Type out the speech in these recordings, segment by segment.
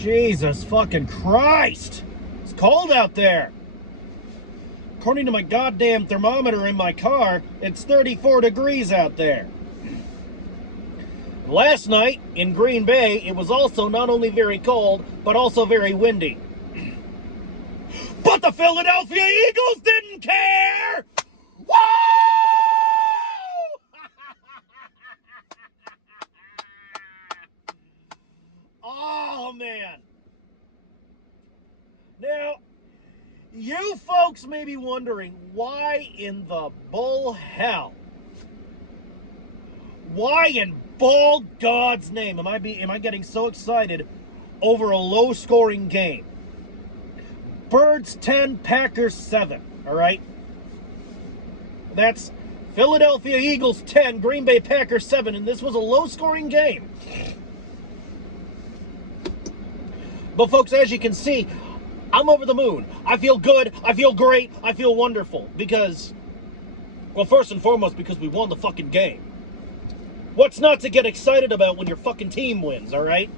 Jesus fucking Christ! It's cold out there. According to my goddamn thermometer in my car, it's 34 degrees out there. Last night in Green Bay, it was also not only very cold, but also very windy. But the Philadelphia Eagles didn't care! Woo! Oh, man. Now, you folks may be wondering, why in the bull hell? Why in bald God's name am I getting so excited over a low-scoring game? Birds 10, Packers 7, all right? That's Philadelphia Eagles 10, Green Bay Packers 7, and this was a low-scoring game. But folks, as you can see, I'm over the moon. I feel good, I feel great, I feel wonderful because, well, first and foremost, because we won the fucking game. What's not to get excited about when your fucking team wins, all right?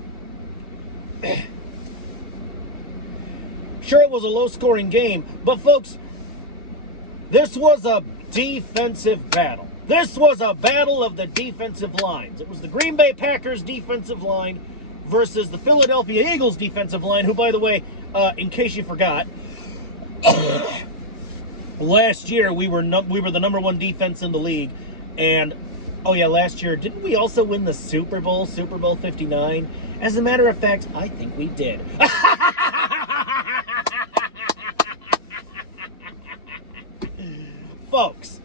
Sure, it was a low-scoring game, but folks, this was a defensive battle. This was a battle of the defensive lines. It was the Green Bay Packers defensive line versus the Philadelphia Eagles defensive line, who, by the way, in case you forgot, last year we were the number one defense in the league, and oh yeah, last year, didn't we also win the Super Bowl 59? As a matter of fact, I think we did. Folks,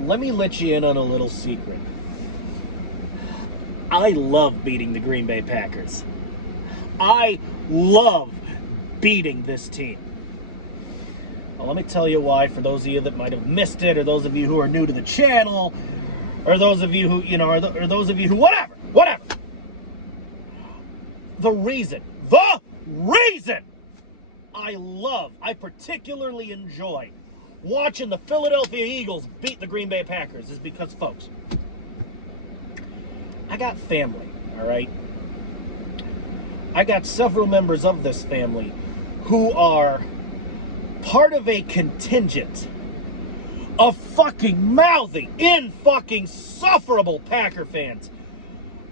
let me let you in on a little secret. I love beating the Green Bay Packers. I love beating this team. Well, let me tell you why, for those of you that might have missed it, or those of you who are new to the channel, or those of you who, you know, or those of you who, whatever. The reason I particularly enjoy watching the Philadelphia Eagles beat the Green Bay Packers is because, folks, I got family, all right? I got several members of this family who are part of a contingent of fucking mouthy, insufferable Packer fans.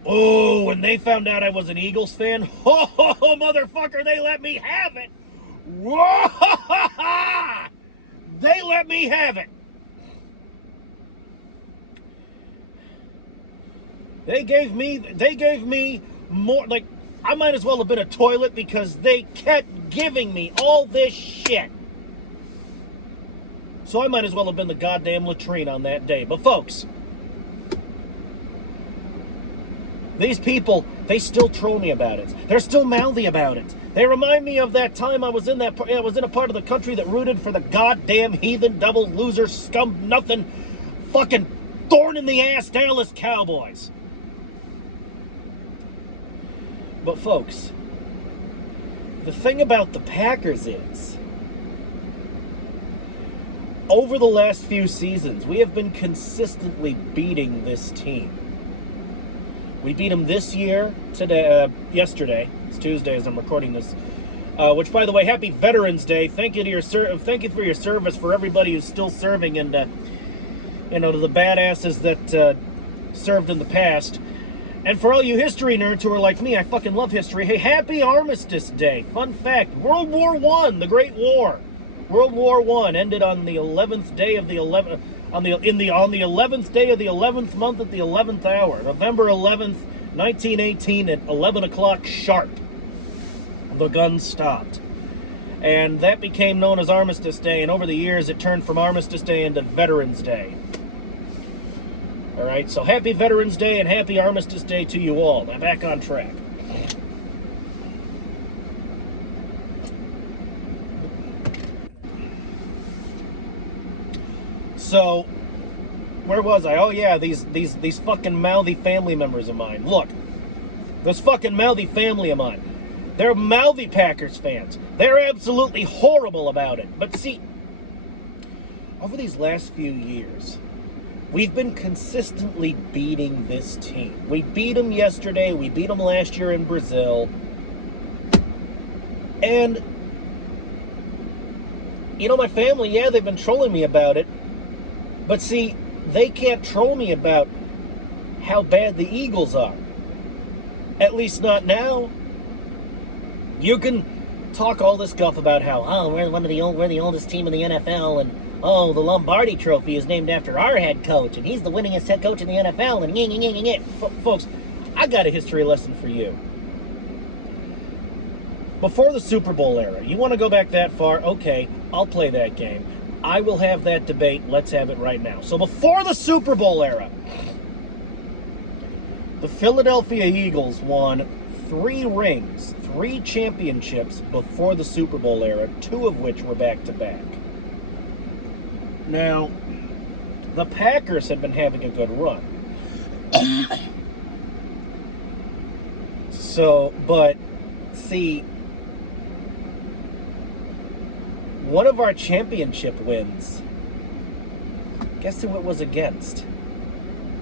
Oh, when they found out I was an Eagles fan, oh, motherfucker, they let me have it. Whoa! They let me have it. They gave me more, like, I might as well have been a toilet because they kept giving me all this shit. So I might as well have been the goddamn latrine on that day. But folks, these people, they still troll me about it. They're still mouthy about it. They remind me of that time I was in a part of the country that rooted for the goddamn heathen, devil, loser, scum, nothing, fucking thorn in the ass Dallas Cowboys. But folks, the thing about the Packers is, over the last few seasons, we have been consistently beating this team. We beat them this year, yesterday. It's Tuesday as I'm recording this. Which, by the way, happy Veterans Day. Thank you for your service, for everybody who's still serving, and you know, to the badasses that served in the past. And for all you history nerds who are like me, I fucking love history. Hey, happy Armistice Day. Fun fact: World War I, the Great War. World War I ended on the 11th day of the 11th. On the 11th day of the 11th month at the 11th hour, November 11th, 1918 at 11 o'clock sharp, the guns stopped. And that became known as Armistice Day, and over the years it turned from Armistice Day into Veterans Day. All right, so happy Veterans Day and happy Armistice Day to you all. Now back on track. So, where was I? Oh yeah, these fucking mouthy family members of mine. Look, this fucking mouthy family of mine. They're mouthy Packers fans. They're absolutely horrible about it. But see, over these last few years, We've been consistently beating this team. We beat them yesterday. We beat them last year in Brazil. And, you know, my family, yeah, they've been trolling me about it. But see, they can't troll me about how bad the Eagles are. At least not now. You can talk all this guff about how, oh, we're the oldest team in the NFL, and oh, the Lombardi Trophy is named after our head coach, and he's the winningest head coach in the NFL, and folks, I got a history lesson for you. Before the Super Bowl era, you want to go back that far? Okay, I'll play that game. I will have that debate. Let's have it right now. So before the Super Bowl era, the Philadelphia Eagles won 3 rings, 3 championships before the Super Bowl era, 2 of which were back-to-back. Now, the Packers had been having a good run. But, see, one of our championship wins, guess who it was against?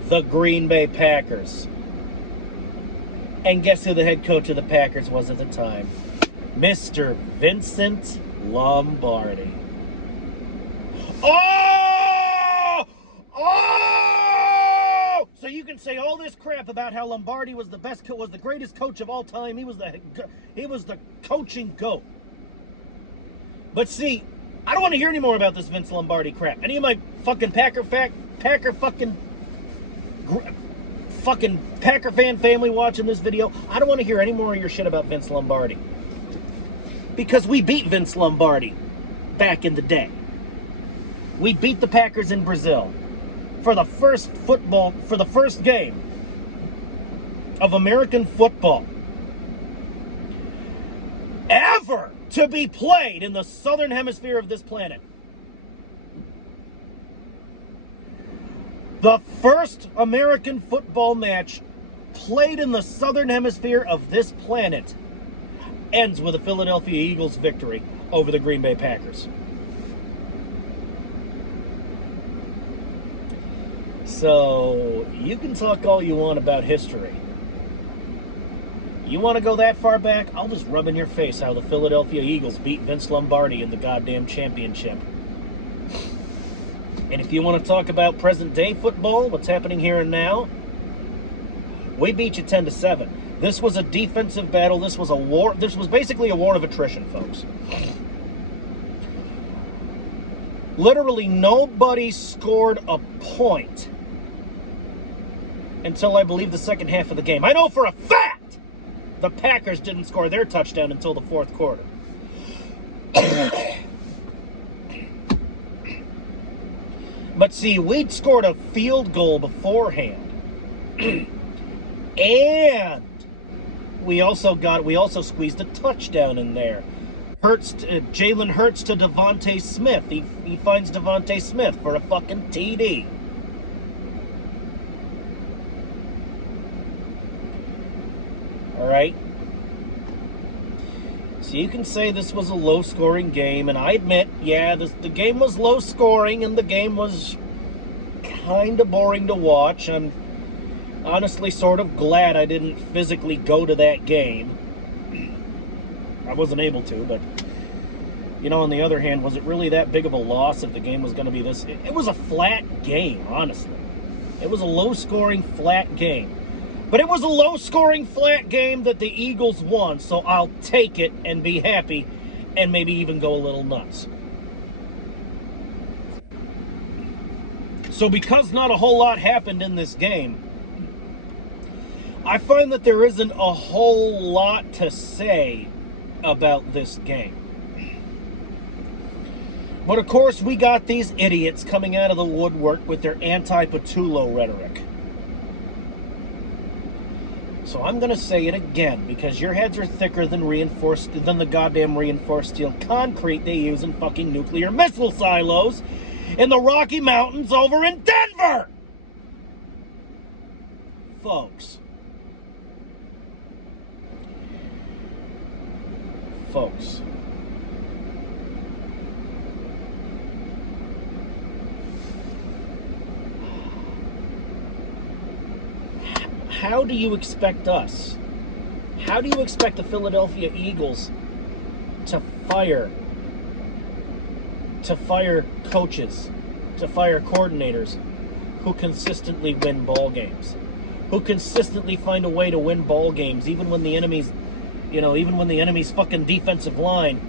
The Green Bay Packers. And guess who the head coach of the Packers was at the time? Mr. Vincent Lombardi. Oh! Oh! So you can say all this crap about how Lombardi was the greatest coach of all time. He was the coaching GOAT. But see, I don't want to hear any more about this Vince Lombardi crap. Any of my fucking Packer fan family watching this video, I don't want to hear any more of your shit about Vince Lombardi. Because we beat Vince Lombardi back in the day. We beat the Packers in Brazil for the first game of American football ever to be played in the southern hemisphere of this planet. The first American football match played in the southern hemisphere of this planet ends with a Philadelphia Eagles victory over the Green Bay Packers. So, you can talk all you want about history. You want to go that far back? I'll just rub in your face how the Philadelphia Eagles beat Vince Lombardi in the goddamn championship. And if you want to talk about present-day football, what's happening here and now, we beat you 10-7. This was a defensive battle. This was a war. This was basically a war of attrition, folks. Literally nobody scored a point until, I believe, the second half of the game. I know for a fact the Packers didn't score their touchdown until the fourth quarter. But see, we'd scored a field goal beforehand. And we also squeezed a touchdown in there. Jalen Hurts to Devontae Smith. He finds Devontae Smith for a fucking TD. All right. So you can say this was a low-scoring game, and I admit, yeah, the game was low-scoring, and the game was kind of boring to watch. I'm honestly sort of glad I didn't physically go to that game. I wasn't able to, but, you know, on the other hand, was it really that big of a loss if the game was going to be this? It was a flat game, honestly. It was a low-scoring, flat game. But it was a low-scoring, flat game that the Eagles won, so I'll take it and be happy and maybe even go a little nuts. So because not a whole lot happened in this game, I find that there isn't a whole lot to say about this game. But of course, we got these idiots coming out of the woodwork with their anti-Patullo rhetoric. So I'm going to say it again, because your heads are thicker than the goddamn reinforced steel concrete they use in fucking nuclear missile silos in the Rocky Mountains over in Denver! Folks. how do you expect us? How do you expect the Philadelphia Eagles to fire coaches, to fire coordinators who consistently win ball games, who consistently find a way to win ball games, even when the enemy's fucking defensive line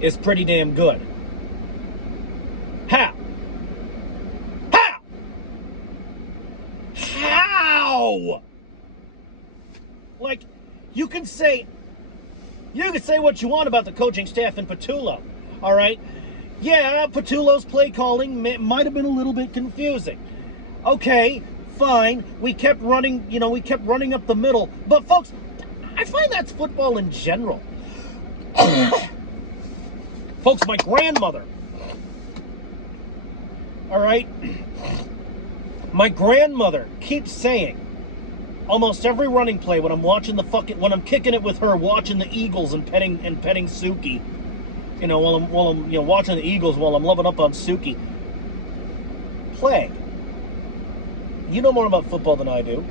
is pretty damn good? How? How? Like, you can say what you want about the coaching staff in Patullo, all right? Yeah, Patullo's play calling might have been a little bit confusing. Okay, fine. We kept running up the middle. But folks, I find that's football in general. Folks, my grandmother, all right? My grandmother keeps saying, almost every running play when I'm kicking it with her, watching the Eagles and petting Suki, while I'm watching the Eagles while I'm loving up on Suki. Plague, you know more about football than I do,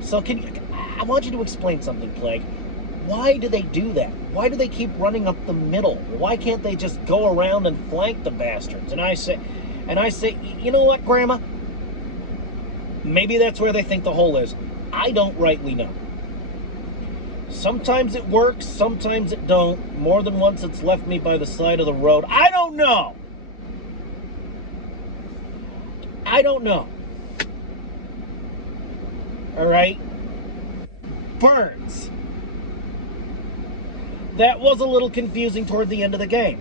so I want you to explain something, Plague. Why do they do that? Why do they keep running up the middle? Why can't they just go around and flank the bastards? And I say, you know what, Grandma? Maybe that's where they think the hole is. I don't rightly know. Sometimes it works, sometimes it don't. More than once it's left me by the side of the road. I don't know. All right? Burns. That was a little confusing toward the end of the game.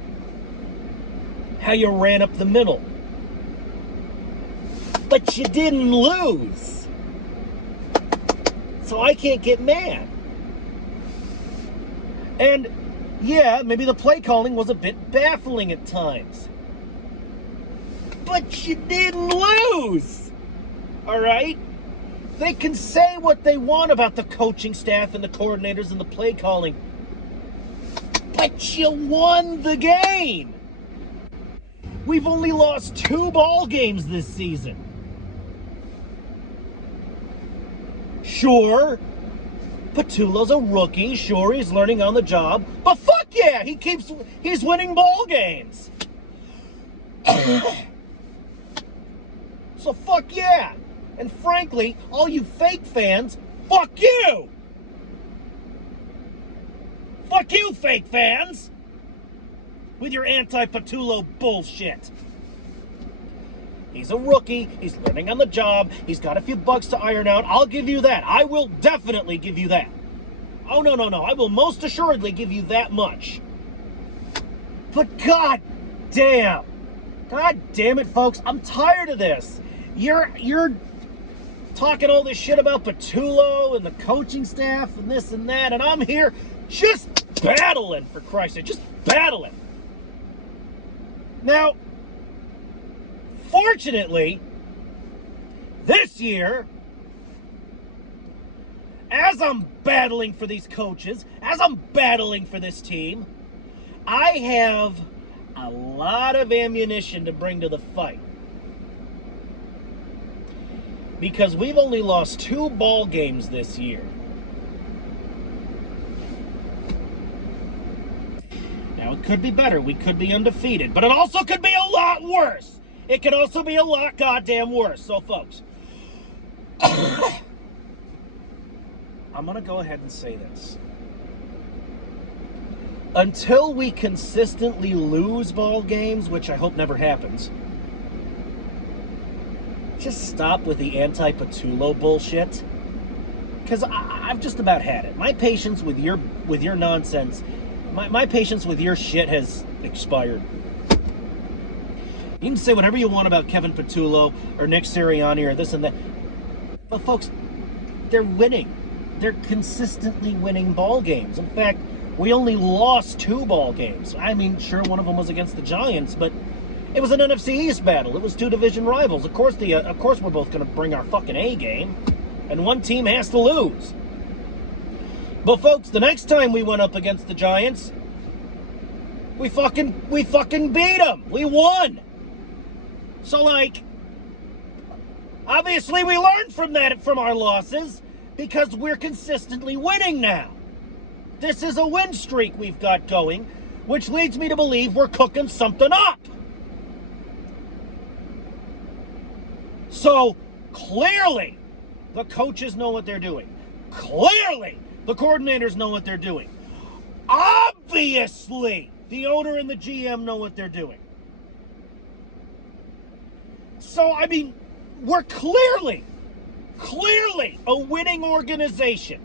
How you ran up the middle. But you didn't lose. So I can't get mad. And yeah, maybe the play calling was a bit baffling at times. But you didn't lose. All right? They can say what they want about the coaching staff and the coordinators and the play calling. But you won the game. We've only lost 2 ball games this season. Sure, Patullo's a rookie. Sure, he's learning on the job. But fuck yeah, he's winning ball games. So fuck yeah. And frankly, all you fake fans, fuck you. Fuck you, fake fans. With your anti-Patullo bullshit. He's a rookie. He's learning on the job. He's got a few bugs to iron out. I'll give you that. I will definitely give you that. Oh, no. I will most assuredly give you that much. But god damn it, folks. I'm tired of this. You're talking all this shit about Patullo and the coaching staff and this and that, and I'm here just battling, for Christ's sake. Just battling. Now, fortunately, this year, as I'm battling for these coaches, as I'm battling for this team, I have a lot of ammunition to bring to the fight. Because we've only lost 2 ball games this year. Now, it could be better. We could be undefeated. But it also could be a lot worse. It could also be a lot goddamn worse. So, folks, I'm going to go ahead and say this. Until we consistently lose ball games, which I hope never happens, just stop with the anti-Patullo bullshit. Because I've just about had it. My patience with your nonsense, my patience with your shit has expired. You can say whatever you want about Kevin Patullo or Nick Sirianni or this and that. But folks, they're winning. They're consistently winning ball games. In fact, we only lost 2 ball games. I mean, sure, one of them was against the Giants, but it was an NFC East battle. It was 2 division rivals. Of course we're both going to bring our fucking A game, and one team has to lose. But folks, the next time we went up against the Giants, we fucking beat them. We won. So, like, Obviously, we learned from that, from our losses, because we're consistently winning now. This is a win streak we've got going, which leads me to believe we're cooking something up. So, clearly, the coaches know what they're doing. Clearly, the coordinators know what they're doing. Obviously, the owner and the GM know what they're doing. So, I mean, we're clearly a winning organization.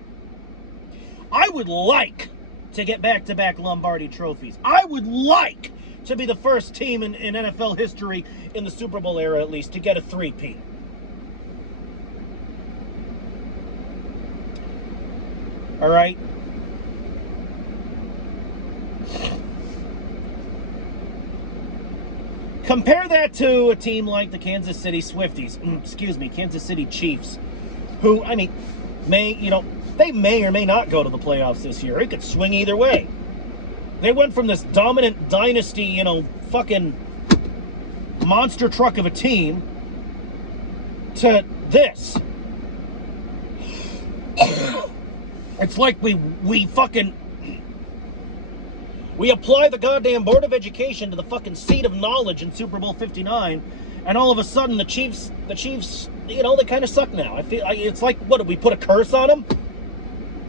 I would like to get back-to-back Lombardi trophies. I would like to be the first team in NFL history, in the Super Bowl era at least, to get a three-peat. All right? Compare that to a team like the Kansas City Swifties, Kansas City Chiefs, who, I mean, they may or may not go to the playoffs this year. It could swing either way. They went from this dominant dynasty, fucking monster truck of a team to this. It's like we apply the goddamn Board of Education to the fucking seat of knowledge in Super Bowl 59, and all of a sudden the Chiefs, they kind of suck now. I feel it's like, what, did we put a curse on them?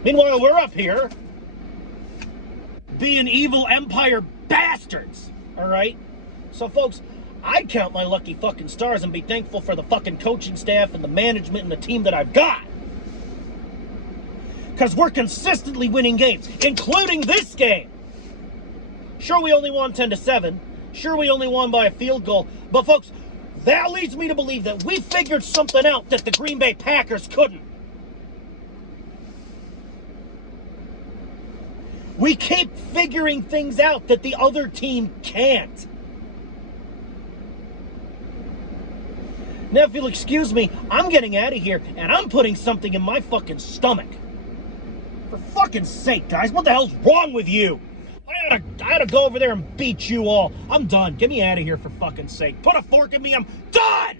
Meanwhile, we're up here being evil empire bastards, all right? So, folks, I'd count my lucky fucking stars and be thankful for the fucking coaching staff and the management and the team that I've got. Because we're consistently winning games, including this game. Sure, we only won 10-7. Sure, we only won by a field goal. But, folks, that leads me to believe that we figured something out that the Green Bay Packers couldn't. We keep figuring things out that the other team can't. Now, if you'll excuse me, I'm getting out of here, and I'm putting something in my fucking stomach. For fucking sake, guys, what the hell's wrong with you? I had to go over there and beat you all. I'm done. Get me out of here, for fucking sake. Put a fork in me. I'm done!